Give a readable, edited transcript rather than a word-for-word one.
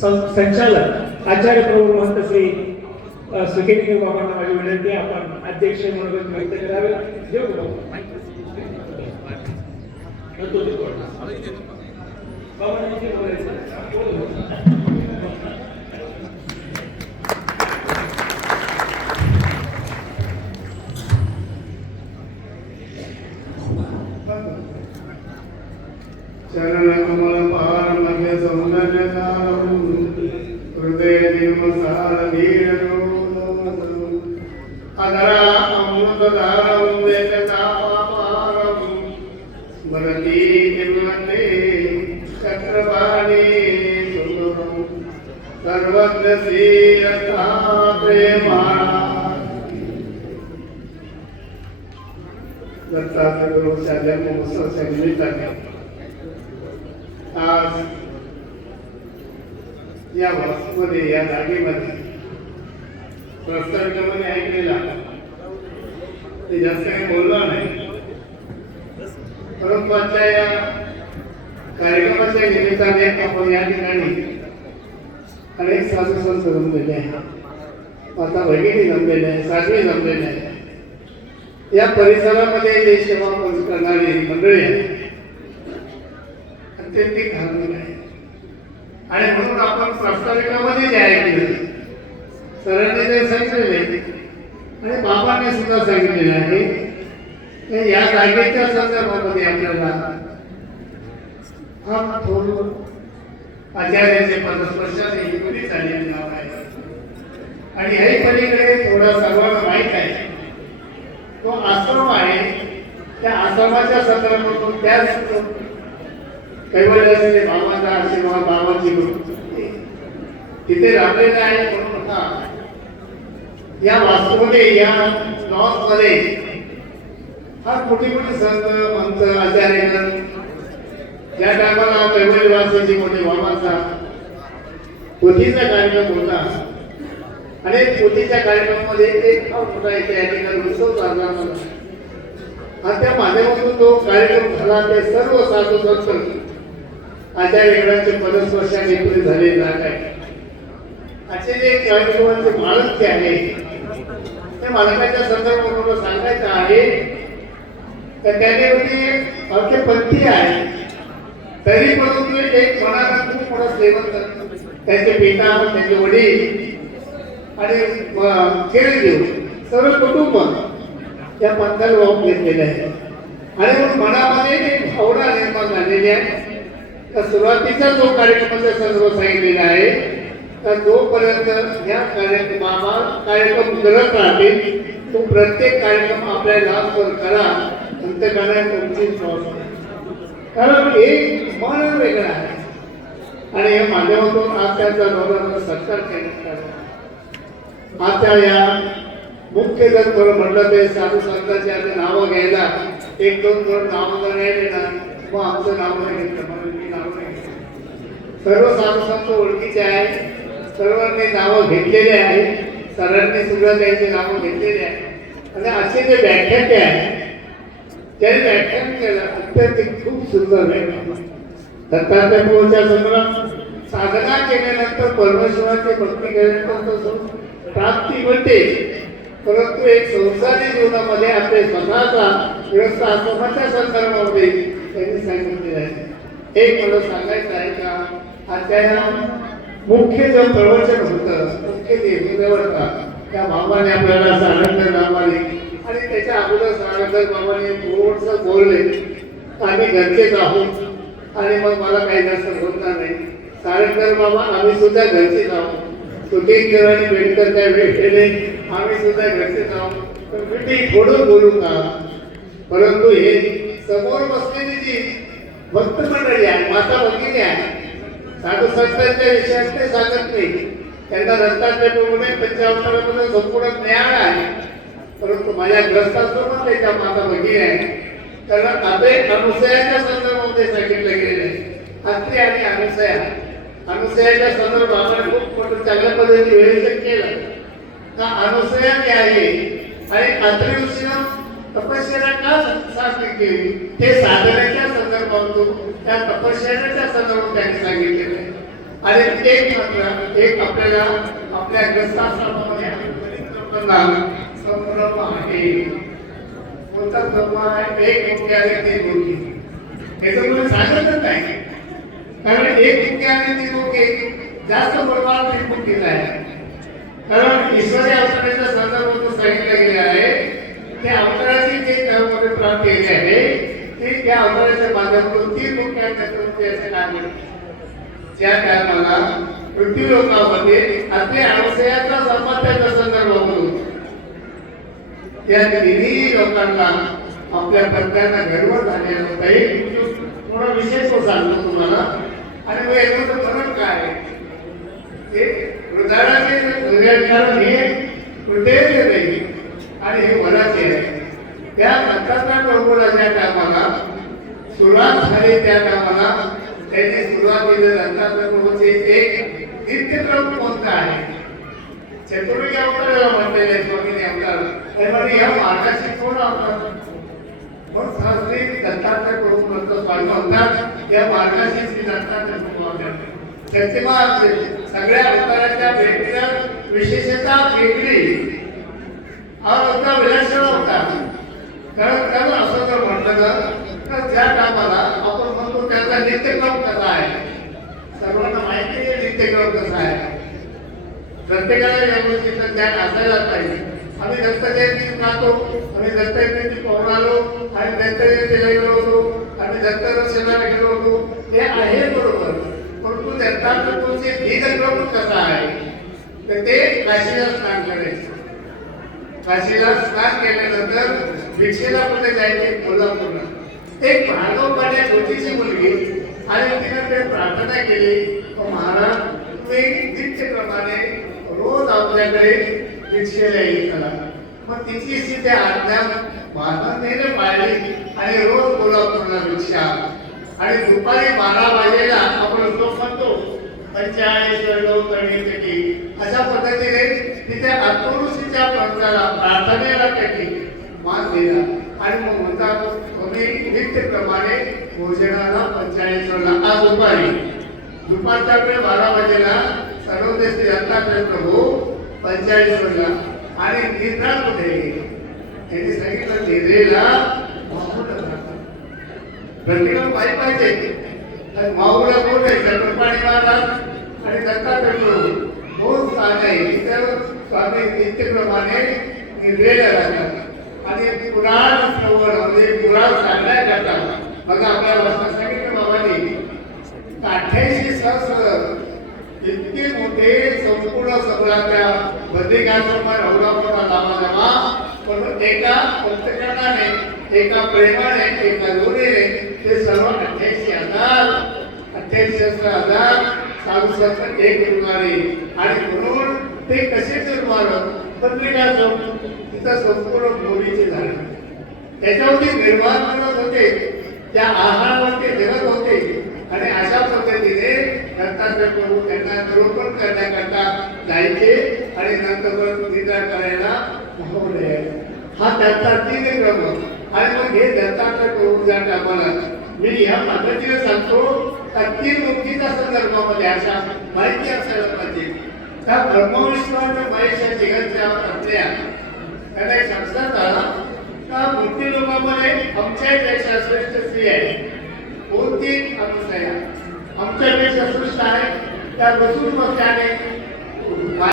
संचालक आचार्य प्रभू महंत श्री सुकेनिकर बाबांना माझी विनंती आहे, आपण अध्यक्ष म्हणून व्यक्त करावे. चरण कमल पार मध्य सौंदर्य हृदय निर्मसार धीर अधरा अमृत धारम देतापारम भरती निर्मले चक्रपाणी सुंदरम सर्वज्ञ श्रीयता प्रेमा दत्तात्रय गुरुच्या जन्मोत्सवाच्या निमित्ताने आज या वास्तूमध्ये या जागेमध्ये प्रस्ताविकामध्ये ऐकलेला ते जास्त काही बोलणार नाही, परंतु आजच्या या कार्यक्रमाच्या निमित्ताने आपण या ठिकाणी अनेक साधू संत जमलेले आहे, माता भगिनी जमलेले आहे, साधवी जमलेले आहे. या परिसरामध्ये जे सेवा करणारी मंडळी आहे अत्यंत धार्मिक आहे. आणि म्हणून आपण प्रास्ताविकामध्ये जे ऐकलं सरांनी जे सांगितलेले आणि बाबांनी सुद्धा सांगितलेले आहे, या जागेच्या संदर्भामध्ये आपल्याला हा थोर आचार्याचे पदस्पर्शाने युक्ती झालेले नाव आहे. आणि याही पलीकडे थोडा सर्वांना माहीत आहे तो आश्रम आहे. त्या आश्रमाच्या संदर्भातून त्याच कैवल्याचे बाबांचा आशीर्वाद बाबांची तिथे राबलेला आहे. म्हणून या वास्तूमध्ये या लॉन्समध्ये फार मोठी मोठी संत मंत आचार्यगण ज्या टायमाला कैवल्यवासाची मोठी बाबांचा पोथीचा कार्यक्रम होता आणि पोथीच्या कार्यक्रमामध्ये एक फार मोठा इथे या ठिकाणी उत्सव साजरा झाला आणि त्या माध्यमातून जो कार्यक्रम झाला ते सर्व साधू संत आचार्यगणांचे पदस्पर्शाने पुढे झालेले आहे. असे जे कार्यक्रमाचे मालक जे आहे त्या मालकाच्या संदर्भात सांगायचं आहे तर त्याने अर्थपंथी आहे, तरी परंतु एक मनाला खूप मोठा श्रीमंत त्यांचे पिता त्यांचे वडील आणि खेळ देऊ सर्व कुटुंब या पंथाला वाहून घेतलेले आहे. आणि मग मनामध्ये एक भावना निर्माण झालेली आहे. सुरुवातीचा जो कार्यक्रमाचा संदर्भ सांगितलेला आहे तर जोपर्यंत या कार्यक्रम करत राहतील तो प्रत्येक कार्यक्रम आपल्या लाभवर करा अंतकाळात तुमची कारण एक मन वेगळं आहे. आणि या माध्यमातून आज त्यांचा नवरा सत्कार करण्यात आला. आजच्या या मुख्य जर खरं म्हटलं ते साधू संतांची आता नावं घ्यायला एक दोन नावं जर नाही देणार मग आमचं नाव नाही घेतलं म्हणून मी नाव नाही घेतलं. सर्व साधू संत ओळखीचे आहे, सर्वांनी नावं घेतलेले आहे, सरांनी सुद्धा त्यांची नावं घेतलेली आहे. आणि असे जे व्याख्याते आहे त्यांनी व्याख्यान केलं अत्यंत खूप सुंदर आहे. दत्तात्रय प्रभूच्या समोर साधना केल्यानंतर परमेश्वराची भक्ती केल्यानंतर प्राप्ती मिळते, परंतु एक संसारी जीवनामध्ये आपले स्वतःचा गृहस्थ आश्रमाच्या संदर्भामध्ये त्यांनी सांगितलेलं आहे. एक मला सांगायचं आहे का आजच्या मुख्य जो प्रवचन होतं मुख्य देवता त्या बाबाने आपल्याला सारंगधर बाबाने आणि त्याच्या अगोदर सारंगधर बाबाने थोडंसं बोलले आम्ही घरचेच आहोत आणि मग मला काही जास्त बोलणार नाही. सारंगधर बाबा आम्ही सुद्धा घरचेच आहोत, सुकेनकर आणि बेडकर त्या वेळेने आम्ही सुद्धा घरचेच आहोत. तर मी थोडं बोलू का, परंतु हे समोर बसलेली जी भक्त मंडळी आहे माता भगिनी आहे साधू संतांच्या विषयात ते सांगत नाही. त्यांना दत्तात्रय प्रभूने पंचावतारामध्ये संपूर्ण ज्ञान आहे, परंतु माझ्या ग्रस्ताश्रमात त्याच्या माता भगिनी आहे. त्यांना आता अनुसयाच्या संदर्भामध्ये सांगितलं गेलेलं आहे. अत्री आणि अनुसयाच्या संदर्भात खूप मोठं चांगल्या पद्धतीने विवेचन केलं का अनुसया जी आहे आणि अत्री ऋषीनं तपश्चर्या का साधली केली ते साधनेच्या संदर्भातून त्या तपश्चर्याच्या संदर्भात त्यांनी सांगितलेलं आहे. आणि एक मात्र एक आपल्याला आपल्या ग्रस्ताश्रमामध्ये लोकांना संभ्रम आहे. कोणता संभ्रम आहे? एक मुख्य आणि तीन मुख्य. याचं कोणी सांगतच नाही, कारण एक मुख्य आणि तीन मुख्य जास्त प्रमाणात तीन मुख्यच आहे. कारण ईश्वरी अवताराच्या संदर्भात सांगितलं गेले आहे की अवताराची जे धर्मामध्ये प्राप्त केले आहे ते त्या अवताराच्या माध्यमातून तीन मुख्य आणि असे नाव ज्या टायमाला पृथ्वी लोकांमध्ये आपल्या अवशयाचा संबंधाच्या संदर्भातून या तिन्ही लोकांना आपल्या पत्त्यांना गर्व झालेला होता. एक थोडा विशेष सांगतो तुम्हाला. आणि मग याचं फरक काय आहे? हृदयाचे हृदयाचं हे हृदयाचे नाही आणि हे मनाचे आहे. त्या नक्षत्रा प्रभूच्या टायमाला सुरुवात झाली त्या टायमाला त्यांनी सुरुवातीला नक्षत्रा प्रभूचे एक नित्यक्रम कोणता आहे? चतुर्युगी अवताराला म्हटलेले स्वामीने अवतार त्यामुळे या मार्गाशी कोण अवतार पण सहस्री दत्तात्रय प्रभू म्हणतो स्वामी म्हणतात या मार्गाशी श्री दत्तात्रय प्रभू अवतार. सगळ्या अवताराच्या वेगळ्या विशेषता वेगळी अवतार विलक्षण होता. कारण असं जर म्हटलं तर ज्या कामाला आपण म्हणतो त्याचा नित्यक्रम कसा आहे सर्वांना माहिती आहे. नित्यक्रम कसा आहे प्रत्येकाला या गोष्टीचं ज्ञान असायलाच पाहिजे. आम्ही दत्त जयंती राहतो, आम्ही दत्त जयंती पाहून आलो आणि दत्त जयंतीला गेलो होतो, आम्ही दत्त दर्शनाला गेलो होतो. हे आहे बरोबर, परंतु दत्तात्रयाचे नित्यक्रम कसा आहे तर ते काशीला स्नान करायचं. काशीला स्नान केल्यानंतर भिक्षेला कुठे जायचे? कोल्हापूरला. एक भार्गवपाड्या ज्योतीची मुलगी आणि तिने ते प्रार्थना केली महाराज तुम्ही नित्यक्रमाने रोज आपल्याकडे भिक्षेला येईल करा. मग तिची त्या आज्ञा महात्माने पाळली आणि रोज कोल्हापूरला भिक्षा. आणि दुपारी 12 वाजेला आपण लोक म्हणतो 45 लोक अशा पद्धतीने तिथे अतुरुषीच्या पंथाला प्रार्थनेला त्यांनी मान दिला. आणि मग म्हणतात तुम्ही नित्यप्रमाणे भोजनाला 45 वेळेला आज दुपारच्या वेळ 12 वाजेला सर्वदेश दत्तात्रय प्रभू 45 वेळेला. आणि निद्रा कुठे? त्यांनी सांगितलं निद्रेला प्रत्येकाला पाहिजे माऊला कोण आहे? चक्रपाणी महाराज आणि दत्तात्रय प्रभू दोन स्थान आहे. तर स्वामी नित्यप्रमाणे निद्रेला राहतात आणि पुराण श्रवण म्हणजे पुराण सांगण्यात जातात. बघा आपल्या वाचनात सांगितलं बाबांनी 88 सहस्र इतके मोठे संपूर्ण सगळ्या बद्रिकाश्रमात एवढा मोठा लावा जमा पण एका पुस्तकाने एका प्रेमाने एका जोडीने ते सर्व 88,000 साधू संत एक रुमारे. आणि म्हणून ते कसे निर्माण बद्रिकाश्रम तिथं संपूर्ण मोडीचे झाले त्याच्यावरती निर्माण करत होते, त्या आहारावरती जगत होते. आणि अशा पद्धतीने दत्तात्रय प्रभू त्यांना निरूपण करण्याकरता जायचे आणि नंतर निद्रा करायला भावले. हा त्यांचा तीन क्रम. आणि मग हे दत्तात्रय प्रभूच्या टायमाला मी ह्या पद्धतीने सांगतो त्या तीन मुक्तीच्या संदर्भामध्ये अशा माहिती असायला पाहिजे. त्या ब्रह्मविश्वाच्या महेशा जगाच्या असल्या त्यांना एक संस्कार झाला का मुक्ती लोकांमध्ये आमच्यापेक्षा श्रेष्ठ स्त्री आहे. कोणती अनुसया आमच्यापेक्षा श्रेष्ठ आहे. त्या वसून बसल्याने